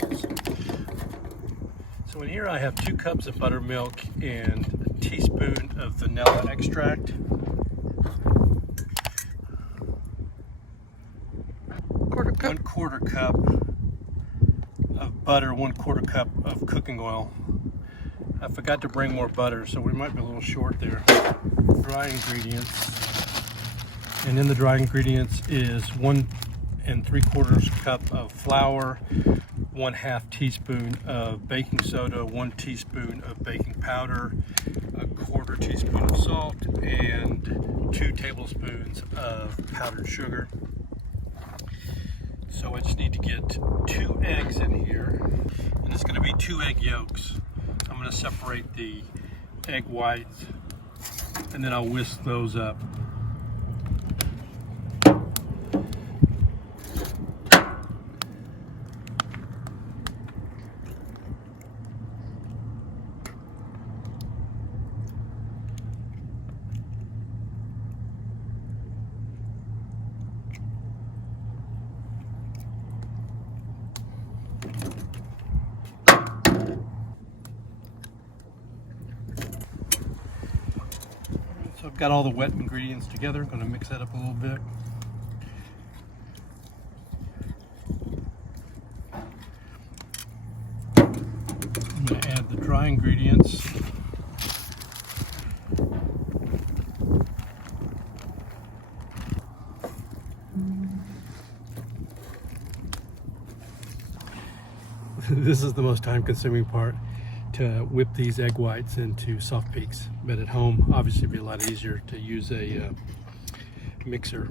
waffles. So in here I have 2 cups of buttermilk and a teaspoon of vanilla extract. Quarter cup. 1/4 cup of butter, 1/4 cup of cooking oil. I forgot to bring more butter, so we might be a little short there. Dry ingredients. And in the dry ingredients is 1 3/4 cup of flour, 1/2 teaspoon of baking soda, 1 teaspoon of baking powder, 1/4 teaspoon of salt, and 2 tablespoons of powdered sugar. So I just need to get 2 eggs in here, and it's going to be 2 egg yolks. I'm going to separate the egg whites, and then I'll whisk those up. So I've got all the wet ingredients together. I'm going to mix that up a little bit. I'm going to add the dry ingredients. This is the most time-consuming part, to whip these egg whites into soft peaks. But at home, obviously, it'd be a lot easier to use a mixer.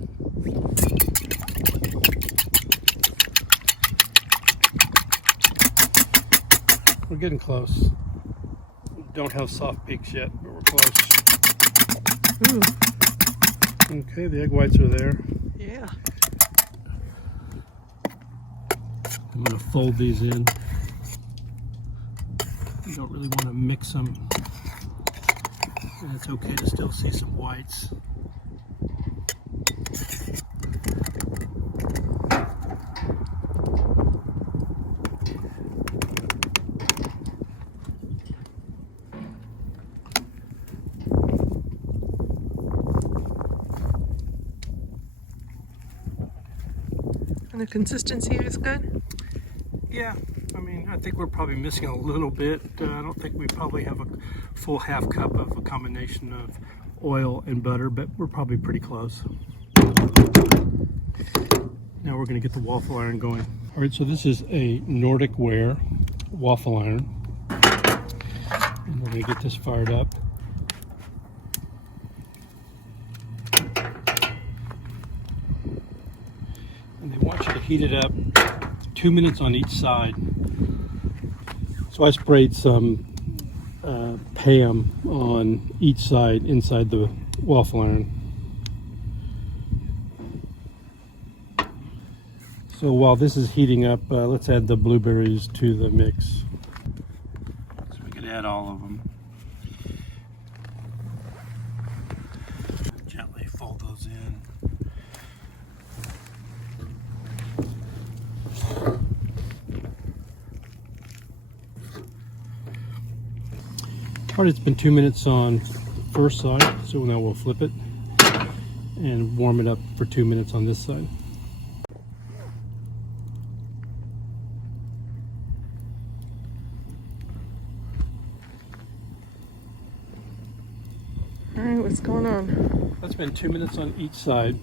We're getting close. Don't have soft peaks yet, but we're close. Ooh. Okay, the egg whites are there. Yeah. I'm going to fold these in. You don't really want to mix them. And it's okay to still see some whites. And the consistency is good? Yeah, I mean, I think we're probably missing a little bit. I don't think we probably have a full 1/2 cup of a combination of oil and butter, but we're probably pretty close. Now we're going to get the waffle iron going. All right, so this is a Nordic Ware waffle iron. And we're going to get this fired up. And they want you to heat it up 2 minutes on each side. So I sprayed some Pam on each side inside the waffle iron. So while this is heating up, let's add the blueberries to the mix. So we could add all of them. Gently fold those in. All right, it's been 2 minutes on the first side, so now we'll flip it and warm it up for 2 minutes on this side. All right, what's going on? That's been 2 minutes on each side.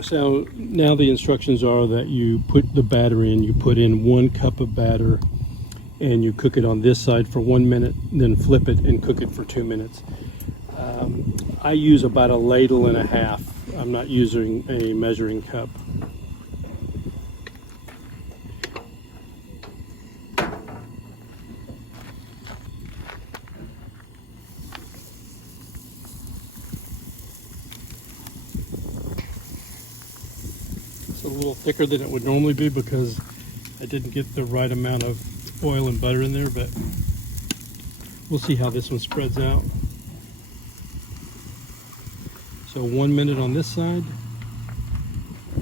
So now the instructions are that you put the batter in, you put in 1 cup of batter, and you cook it on this side for 1 minute, then flip it and cook it for 2 minutes. I use about 1.5 ladles. I'm not using a measuring cup. It's a little thicker than it would normally be because I didn't get the right amount of oil and butter in there, but we'll see how this one spreads out. So 1 minute on this side,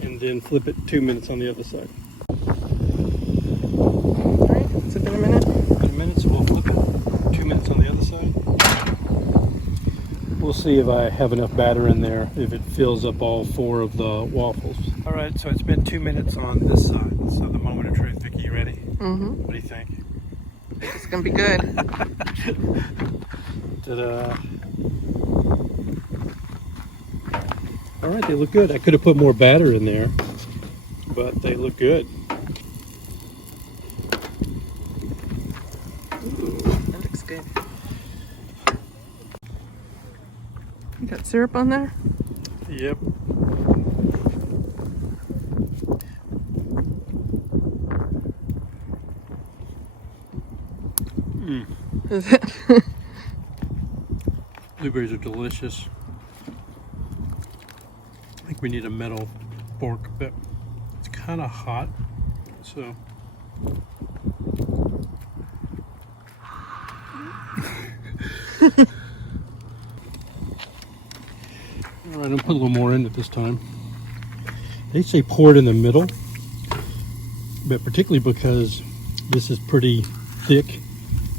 and then flip it 2 minutes on the other side. All right. see if I have enough batter in there, if it fills up all 4 of the waffles. All right, so it's been 2 minutes on this side. So the moment of truth. Vicky, you ready? Mm-hmm. What do you think? It's gonna be good. Ta-da. All right, they look good. I could have put more batter in there, but they look good. That looks good. You got syrup on there? Yep. Is it? Blueberries are delicious. I think we need a metal fork, but it's kind of hot, so. All right, I'll put a little more in it this time. They say pour it in the middle, but particularly because this is pretty thick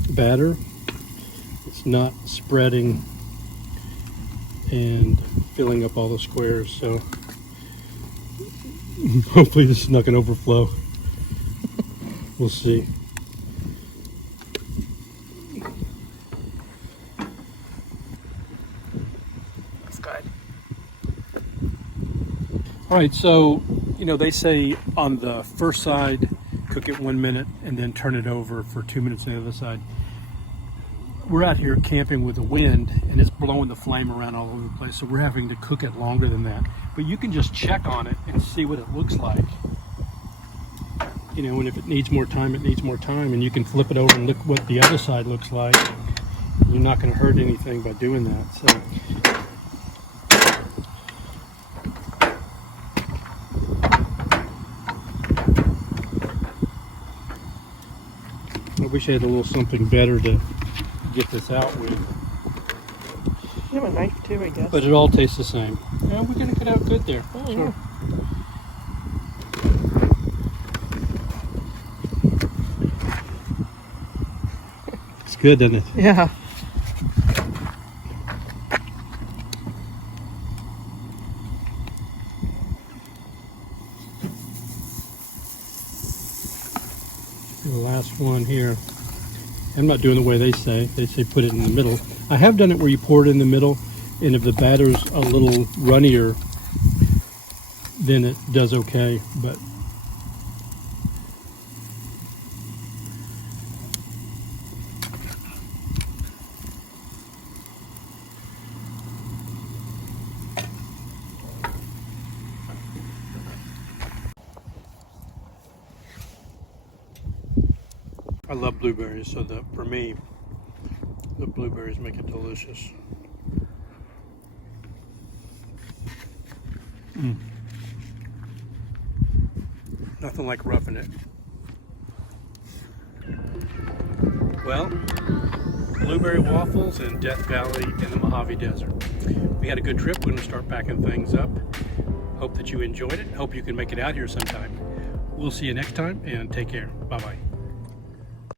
batter, it's not spreading and filling up all the squares, so hopefully this is not going to overflow. We'll see. Looks good. All right, so they say on the first side cook it 1 minute and then turn it over for 2 minutes on the other side. We're out here camping with the wind and it's blowing the flame around all over the place, so we're having to cook it longer than that. But you can just check on it and see what it looks like. And if it needs more time, it needs more time, and you can flip it over and look what the other side looks like. You're not going to hurt anything by doing that. So I wish I had a little something better to get this out with. You have a knife too, I guess. But it all tastes the same. Yeah, we're going to get out good there. Oh, Sure. yeah. It's good, doesn't it? Yeah. The last one here. I'm not doing the way they say. They say put it in the middle. I have done it where you pour it in the middle, and if the batter's a little runnier, then it does okay. But I love blueberries, so for me, the blueberries make it delicious. Nothing like roughing it. Well, blueberry waffles in Death Valley in the Mojave Desert. We had a good trip. We're going to start packing things up. Hope that you enjoyed it. Hope you can make it out here sometime. We'll see you next time, and take care. Bye-bye.